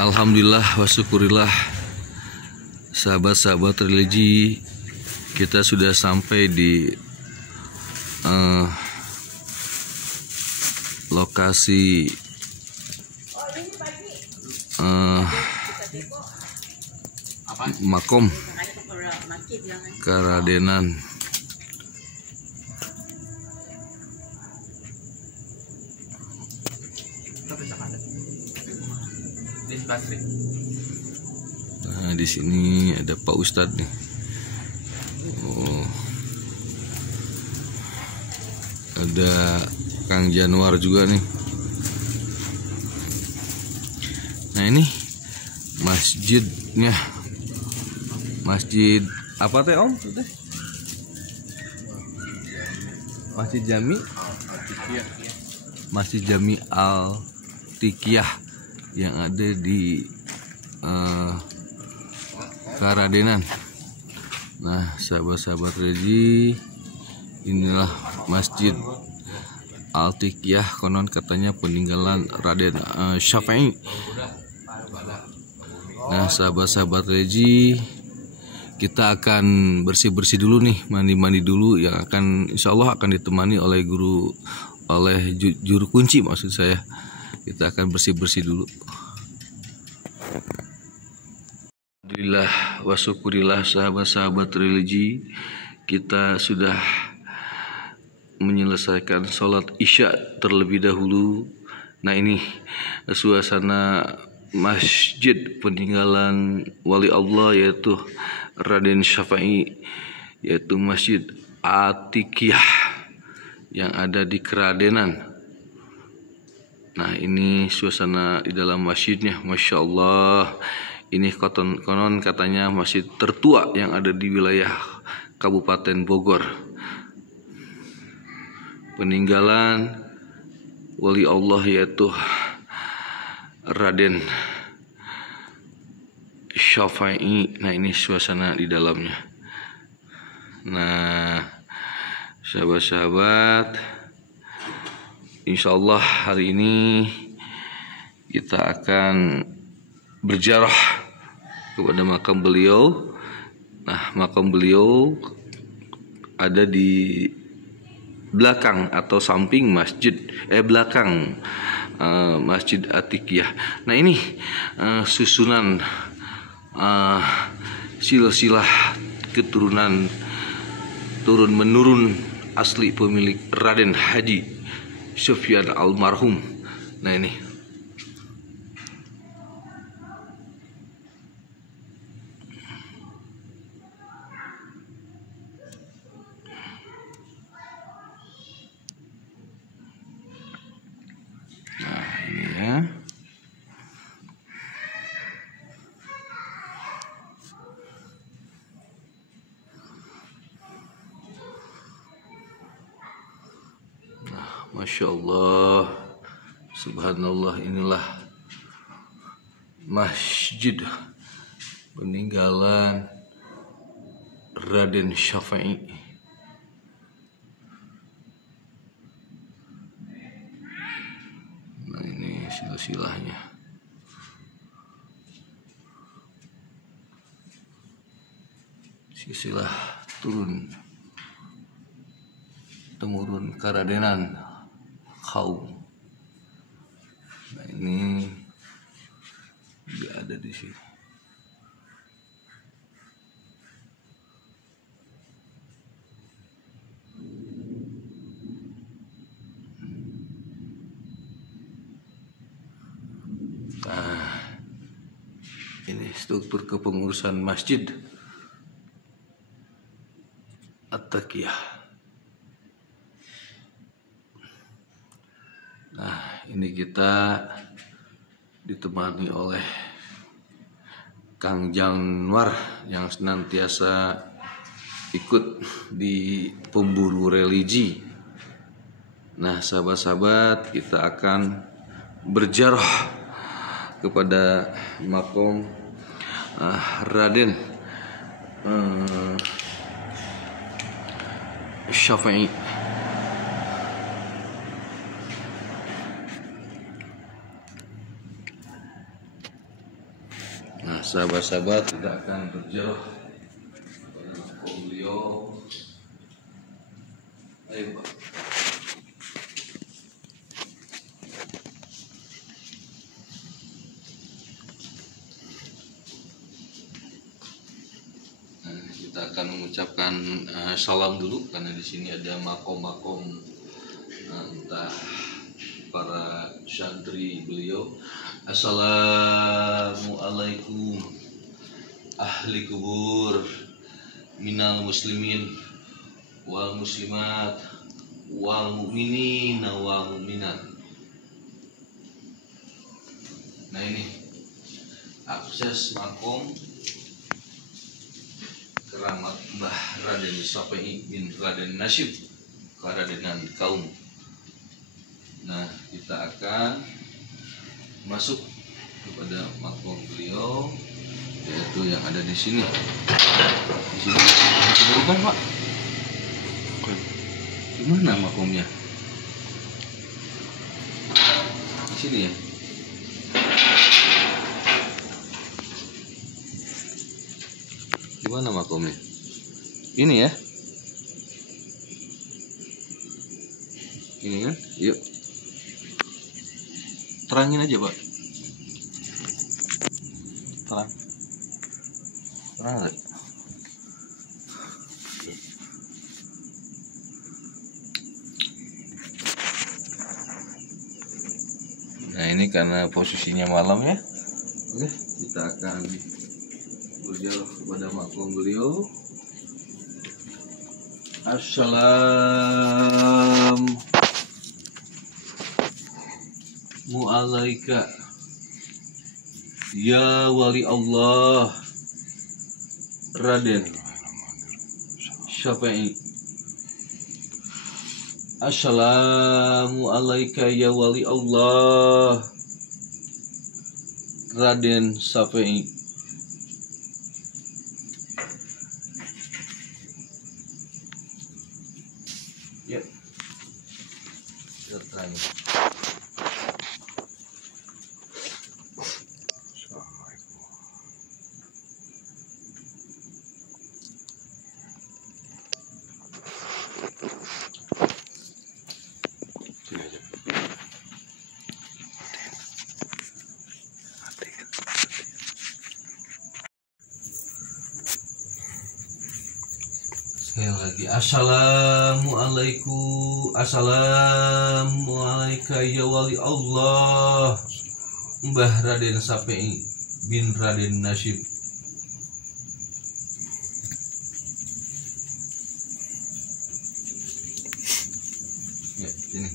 Alhamdulillah wa syukurillah, sahabat-sahabat religi, kita sudah sampai di lokasi makom Karadenan. Nah, di sini ada Pak Ustadz nih. Oh. Ada Kang Januar juga nih. Nah, ini masjidnya. Masjid apa teh Om? Masjid Jami. Masjid Jami Al-Tiqiyah yang ada di Karadenan. Nah, sahabat-sahabat religi, inilah Masjid Al-Tiqiyah, konon katanya peninggalan Raden Syafi'i. Nah, sahabat-sahabat religi, kita akan bersih-bersih dulu nih, mandi-mandi dulu, yang akan insya Allah akan ditemani oleh juru kunci, maksud saya. Kita akan bersih-bersih dulu. Alhamdulillah wa syukurillah, sahabat-sahabat religi, kita sudah menyelesaikan sholat isya terlebih dahulu. Nah, ini suasana masjid peninggalan wali Allah, yaitu Raden Syafi'i, yaitu Masjid At-Tiqiyah yang ada di Karadenan. Nah, ini suasana di dalam masjidnya, Masya Allah. Ini konon katanya masjid tertua yang ada di wilayah Kabupaten Bogor. Peninggalan wali Allah, yaitu Raden Syafi'i. Nah, ini suasana di dalamnya. Nah, sahabat-sahabat, insya Allah hari ini kita akan berziarah kepada makam beliau. Nah, makam beliau ada di belakang atau samping belakang Masjid At-Tiqiyah. Nah, ini susunan silsilah keturunan turun menurun asli pemilik Raden Haji Sufyan almarhum. Nah, ini ya. Masya Allah, subhanallah, inilah masjid peninggalan Raden Syafi'i. Nah, ini silsilahnya. Silsilah turun temurun Karadenan kaum. Nah, ini juga ada di sini. Nah, ini struktur kepengurusan Masjid At-Tiqiyah. Nah, ini kita ditemani oleh Kang Januar yang senantiasa ikut di pemburu religi. Nah, sahabat-sahabat, kita akan berziarah kepada makom Raden Syafi'i. sahabat-sahabat kita akan berziarah kepada beliau. Ayo, Pak. Kita akan mengucapkan salam dulu karena di sini ada makom-makom entah para santri beliau. Assalamualaikum ahli kubur minal muslimin wal muslimat wal mu'minin wal mu'minat. Nah, ini akses makom keramat Mbah Raden Sape'i bin Raden Nasyib Keradenan Kaum. Nah, kita akan masuk kepada makom beliau, yaitu yang ada di sini. Di sini bukan, Pak? Di mana makomnya? Di sini ya. Di mana makomnya? Ini ya. Ini kan? Yuk. Terangin aja, Pak. Terang. Terang nggak? Nah, ini karena posisinya malam ya. Oke, kita akan berziarah kepada makom beliau. Assalamualaikum ya wali Allah Raden Sape'i. Assalamualaikum ya wali Allah Raden Sape'i. Ya, terang. Sekali lagi, assalamualaikum ya wali Allah Mbah Raden Sape'i bin Raden Nasyib. Ya, sini.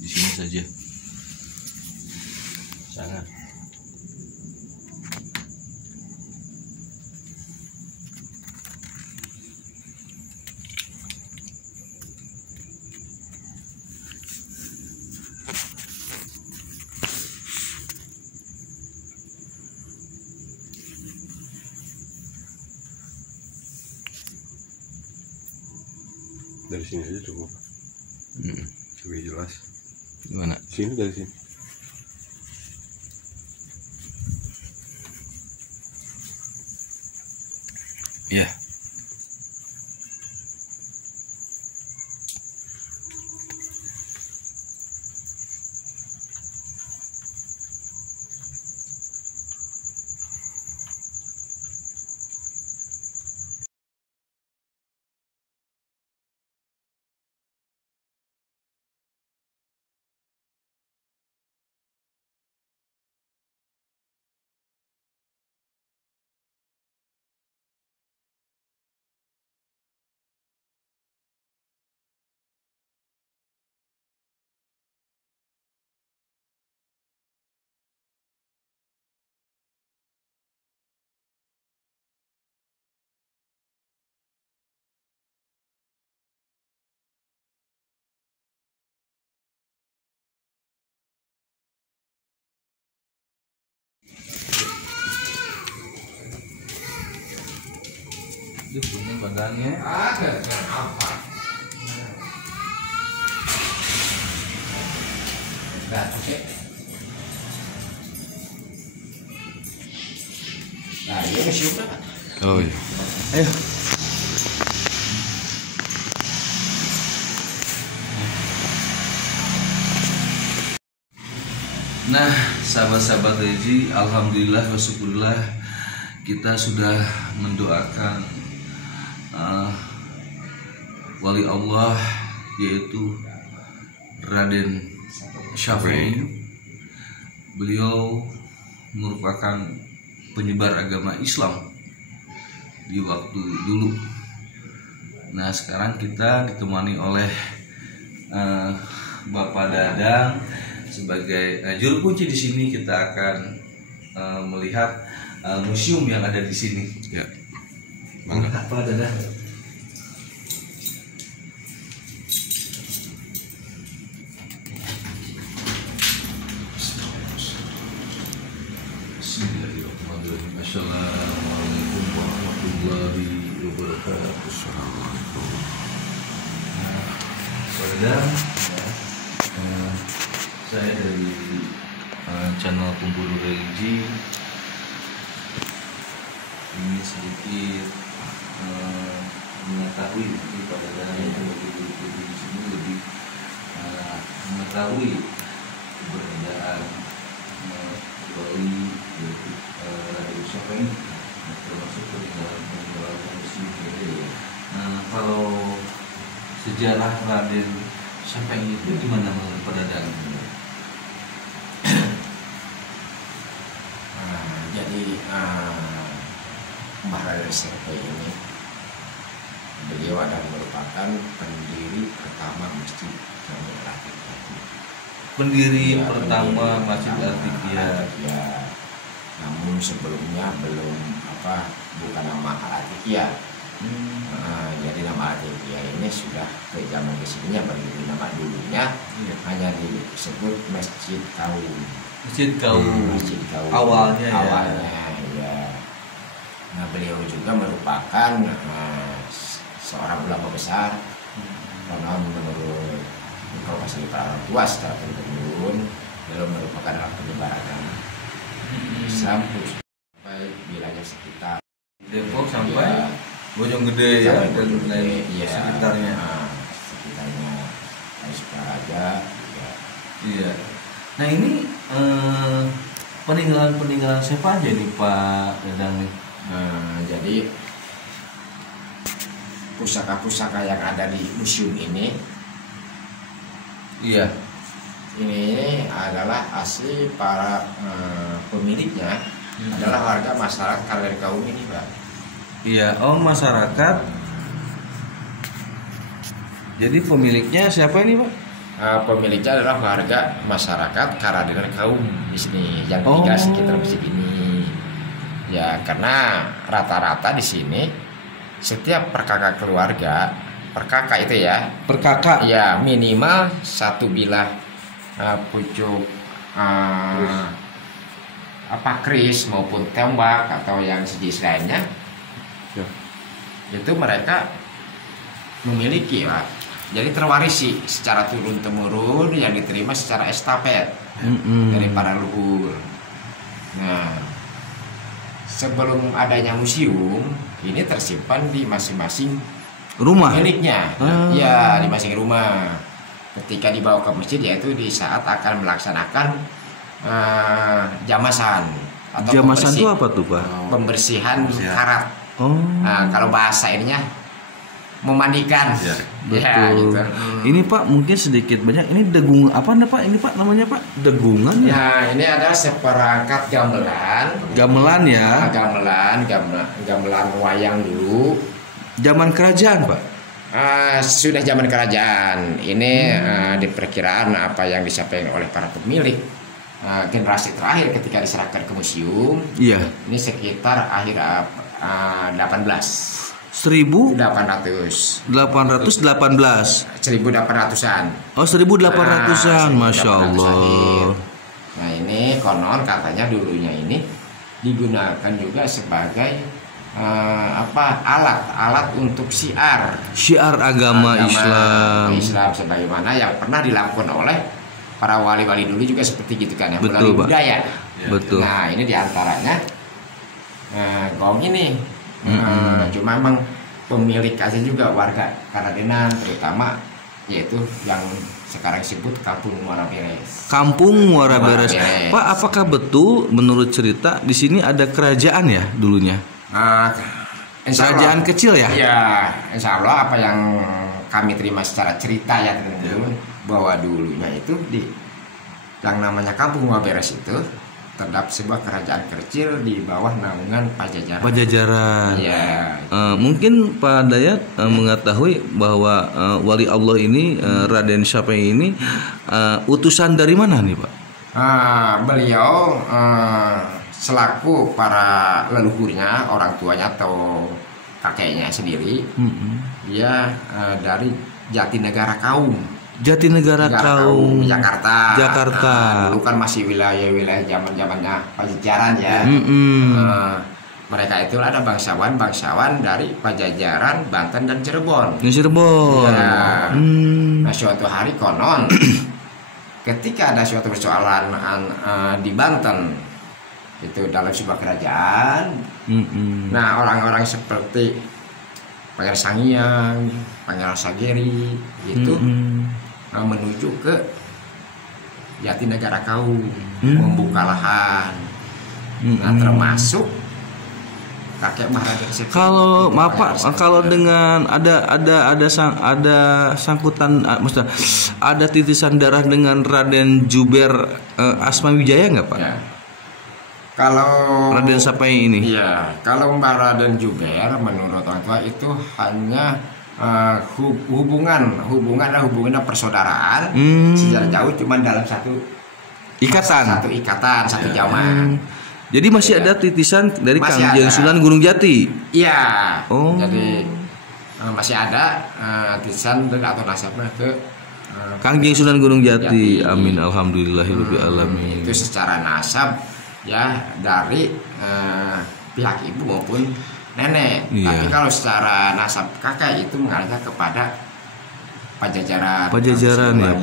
Di sini saja. Jangan. Dari sini aja cukup. Lebih jelas. Gimana? Sini, dari sini. Ya. Itu punya badannya. Ada apa? Nah, oke. Nah, ini museum Pak. Oh iya. Ayo. Nah, sahabat-sahabat Reji, alhamdulillah wa syukurillah kita sudah mendoakan wali Allah yaitu Raden Syafi'i. Beliau merupakan penyebar agama Islam di waktu dulu. Nah, sekarang kita ditemani oleh Bapak Dadang sebagai juru kunci di sini. Kita akan melihat museum yang ada di sini. Ya. Apa Dadang? Bismillahirrahmanirrahim. Assalamualaikum warahmatullahi wabarakatuh. Assalamualaikum. Pak Dadang, saya dari channel Pemburu Religi. Ini sedikit mengetahui pada Dadang itu bagi guru di sini lebih mengetahui keberadaan wali yaitu Raden Syafi'i, termasuk peninggalan museum ini. Kalau sejarah Raden Syafi'i itu gimana menurut Pak Dadang? Jadi Mbah Raden Syafi'i ini beliau adalah merupakan pendiri pertama Masjid Jami' Al-Atiqiyah. Pendiri Ya, pertama pendiri Masjid pertama Al-Atiqiyah. Al-Atiqiyah. Namun sebelumnya bukan nama Al-Atiqiyah. Jadi nama Al-Atiqiyah ini sudah ke zaman kesininya berbeda. Nama dulunya hanya disebut Masjid Kaum. Masjid Kaum. Masjid Kaum Awalnya ya. Nah, beliau juga merupakan seorang ulama besar. Karena menurut informasi para orang tua secara turun-temurun, beliau merupakan adalah penyebar agama Islam sampai wilayah sekitar Depok sampai ya, Bojonggede ya, sampai dan Bojonggede, lain ya, sekitarnya. Sekitarnya Sukaraja ya. Iya. Nah, ini peninggalan siapa aja nih Pak Dadang nih? Jadi pusaka-pusaka yang ada di museum ini Iya. ini adalah asli para pemiliknya adalah warga masyarakat Kaler Kaum ini, Pak. Iya, masyarakat. Jadi pemiliknya siapa ini, Pak? Pemiliknya adalah warga masyarakat Karadenan Kaum di sini yang tinggal sekitar masjid ini. Ya, karena rata-rata di sini setiap perkakak keluarga, perkakak itu ya, Perkakak. ya minimal satu bilah pucuk keris maupun tembak atau yang sejenis lainnya, Ya. itu mereka memiliki, Pak. Jadi terwarisi secara turun temurun yang diterima secara estafet dari para leluhur. Nah, sebelum adanya museum ini tersimpan di masing-masing Rumah. miliknya, ya di masing rumah. Ketika dibawa ke masjid yaitu di saat akan melaksanakan jamasan atau Jamasan itu apa tuh, Pak? pembersihan karat. Nah, kalau bahasa ininya memandikan. Ya. Betul. gitu. Ini Pak mungkin sedikit banyak ini degung apa nih Pak? Ini Pak namanya Pak degungan ya? Ya, ini adalah seperangkat gamelan. Gamelan ya. Gamelan wayang dulu. Zaman kerajaan Pak. Sudah zaman kerajaan. Ini diperkiraan apa yang disampaikan oleh para pemilik generasi terakhir ketika diserahkan ke museum. Iya. Ini sekitar akhir 1818. 1800-an. Oh 1800-an, Masya Allah. Nah, ini konon katanya dulunya ini digunakan juga sebagai alat untuk syiar Syiar agama Islam. sebagaimana yang pernah dilakukan oleh para wali-wali dulu juga seperti gitu kan ya, Betul, melalui Pak. budaya. Betul. Nah ini diantaranya gong ini. Cuma memang pemilik aja juga warga Karadenan, terutama yaitu yang sekarang disebut Kampung Muara Beres. Kampung Muara Beres. Muara Beres. Pak, apakah betul menurut cerita di sini ada kerajaan ya dulunya? Insya Allah. Kerajaan kecil ya? Iya, insya Allah apa yang kami terima secara cerita ya teman-teman, bahwa dulunya itu di yang namanya Kampung Muara Beres itu terdapat sebuah kerajaan kecil di bawah naungan Pajajaran. Pajajaran. Iya. Mungkin Pak Dayat mengetahui bahwa wali Allah ini Raden Syafei ini utusan dari mana nih Pak? Beliau selaku para leluhurnya, orang tuanya atau kakeknya sendiri, dia dari Jatinegara Kaum. Jatinegara Kaum, Jakarta. Jakarta. Dulu kan masih wilayah-wilayah zaman-zamannya Pajajaran ya. Mereka itu ada bangsawan dari Pajajaran, Banten dan Cirebon. Cirebon. Ya. Nah suatu hari konon ketika ada suatu persoalan di Banten itu dalam sebuah kerajaan. Nah orang-orang seperti Pangeran Sangiang, Pangeran Sageri itu menuju ke Jatinegara Kaum, membuka lahan. Nah termasuk kakek Raden Syafei. Kalau maaf Pak, kalau dengan ada sangkutan, maksudnya ada titisan darah dengan Raden Juber Asmawijaya nggak Pak? Ya. Kalau Raden Syafei ini? Iya, kalau Mbak Raden Juber menurut orang tua itu hanya hubungan persaudaraan sejarah jauh, cuma dalam satu ikatan, satu zaman. Jadi masih ada titisan dari Masih Kangjeng ada. Sunan Gunung Jati. Iya. Oh. Jadi masih ada titisan atau nasabnya ke Kangjeng Sunan Gunung Jati. Jati. Amin alhamdulillahirabbil alamin. Itu secara nasab ya dari pihak ibu maupun nenek. Iya. Tapi kalau secara nasab kakak itu mengarahnya kepada Pajajaran. Pajajaran ya.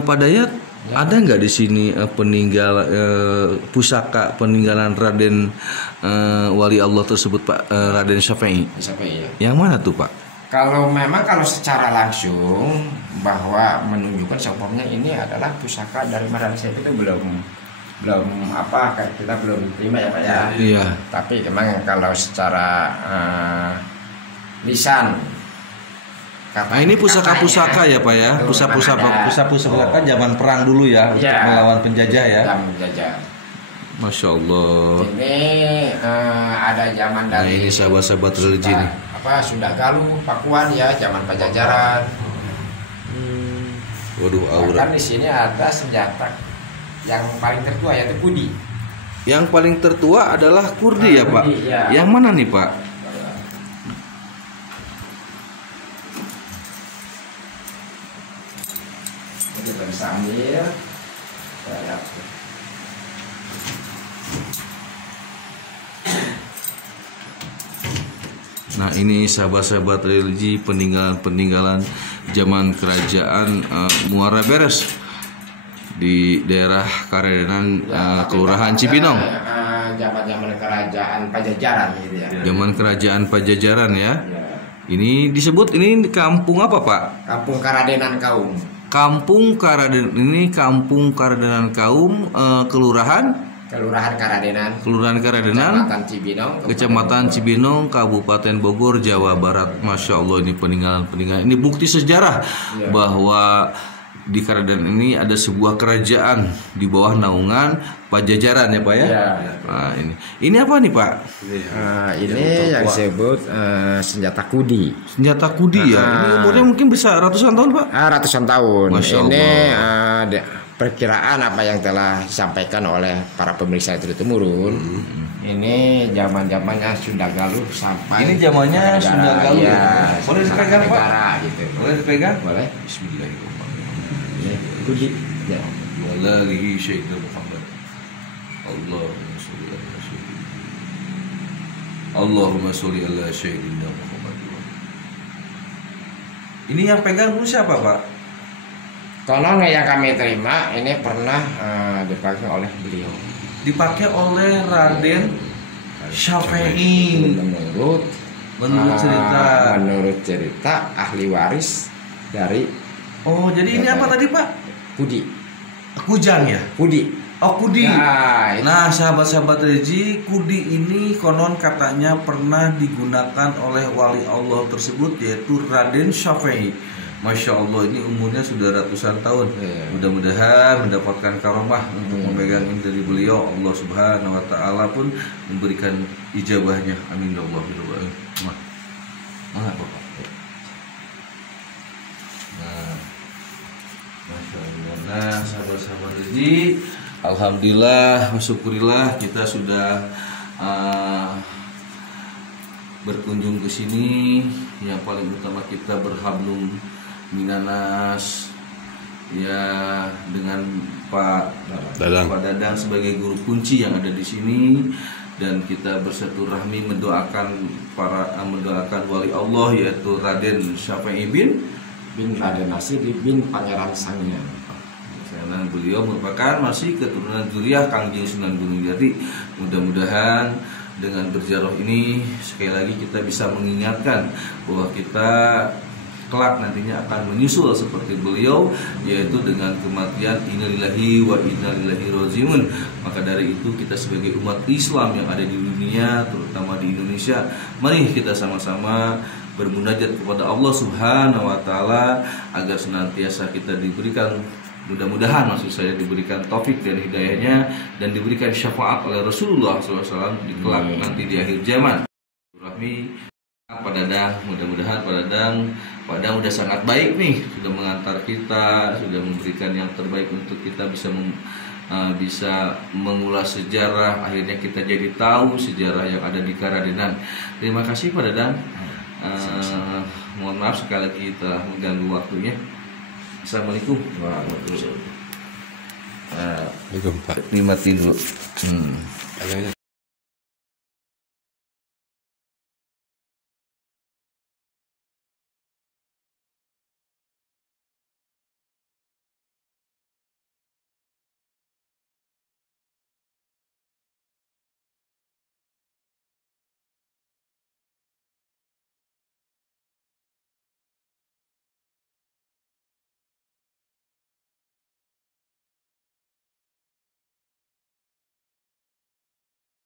Pak Dayat, ada nggak di sini pusaka peninggalan Raden Wali Allah tersebut Pak, Raden Syafei? Sampai ya. Yang mana tuh Pak? Kalau secara langsung bahwa menunjukkan seumpamanya ini adalah pusaka dari Raden Syafei itu belum kita belum terima ya Pak ya. Iya. Tapi memang kalau secara lisan. Nah ini pusaka-pusaka ya Pak ya, pusaka-pusaka kan zaman perang dulu ya, untuk Ya. melawan penjajah ya. Zaman penjajah. Masya Allah. Ini ada zaman Nah dari ini sahabat-sahabat religi nih. Sunda Galuh, Pakuan ya, zaman Pajajaran. Waduh aura. Bahkan di sini ada senjata yang paling tertua yaitu kudi. Yang paling tertua adalah kurdi ya Pak. Kurdi, ya. Yang mana nih Pak? Kita bisa ambil. Nah ini sahabat-sahabat religi peninggalan zaman kerajaan Muara Beres di daerah Karadenan, Kelurahan Cipinong. Zaman kerajaan Pajajaran gitu ya. Zaman kerajaan Pajajaran ya. Ya. Ini disebut ini kampung apa Pak? Kampung Karadenan Kaum. Kampung Karadenan Kaum, Kelurahan Karadenan. Karadenan, Kecamatan Cibinong. Kecamatan Cibinong, Kabupaten Bogor, Jawa Barat. Masya Allah ini peninggalan. Ini bukti sejarah bahwa di Karadenan ini ada sebuah kerajaan di bawah naungan Pajajaran ya Pak ya. Ya. Nah, ini apa nih Pak? Ini yang disebut senjata kudi. Senjata kudi ya. Ini umurnya mungkin bisa ratusan tahun Pak. Ratusan tahun. Masya Ini perkiraan apa yang telah disampaikan oleh para pemeriksa turun-temurun. Ini zaman-zamannya Sunda Galuh sampai Ini zamannya negara, Sunda Galuh. Ya, Boleh dipegang Pak? negara, gitu. Boleh dipegang? Boleh. Bismillahirrahmanirrahim. Ini kudi. Ya. Wala alihi sayyidina Muhammad. Allahumma sholli ala sayyidina. Allahumma sholli ala sayyidina Muhammad. Ini yang pegang dulu siapa Pak? Konon yang kami terima ini pernah dipakai oleh beliau. Dipakai oleh Raden Syafi'i. Menurut cerita ahli waris dari. Oh, jadi ini apa tadi Pak? Kudi. Kujang ya? Kudi. Oh, kudi. Nah, sahabat-sahabat Reji, kudi ini konon katanya pernah digunakan oleh wali Allah tersebut, yaitu Raden Syafi'i. Masya Allah, ini umurnya sudah ratusan tahun. Mudah-mudahan mendapatkan karomah untuk memegang ini dari beliau. Allah Subhanahu Wa Taala pun memberikan ijabahnya. Amin ya Allah. Mana Bapak? Masya Allah. Nah, sahabat-sahabat Reji, alhamdulillah, syukurillah kita sudah berkunjung ke sini. Yang paling utama kita berhablum minanas ya dengan Pak Dadang sebagai guru kunci yang ada di sini, dan kita bersilaturahmi mendoakan wali Allah yaitu Raden Syafi'i bin Raden Nasibi bin Pangeran Sangiang. Karena beliau merupakan masih keturunan zuriyah Kangjeng Sunan Gunung Jati. Mudah-mudahan dengan berziarah ini sekali lagi kita bisa mengingatkan bahwa kita kelak nantinya akan menyusul seperti beliau, yaitu dengan kematian innalillahi wa inna ilaihi rajiun. Maka dari itu kita sebagai umat Islam yang ada di dunia, terutama di Indonesia, mari kita sama-sama bermunajat kepada Allah Subhanahu Wa Taala agar senantiasa kita diberikan, mudah-mudahan maksud saya diberikan taufik dan hidayahnya, dan diberikan syafaat oleh Rasulullah SAW di kelak nanti di akhir zaman. Rahmi Pak Dadang, mudah-mudahan Pak Dadang udah sangat baik nih, sudah mengantar kita, sudah memberikan yang terbaik untuk kita bisa mengulas sejarah. Akhirnya kita jadi tahu sejarah yang ada di Karadenan. Terima kasih Pak Dadang. Mohon maaf sekali lagi telah mengganggu waktunya. Assalamualaikum warahmatullahi wabarakatuh. Waalaikumsalam. Nikmati dulu. Ada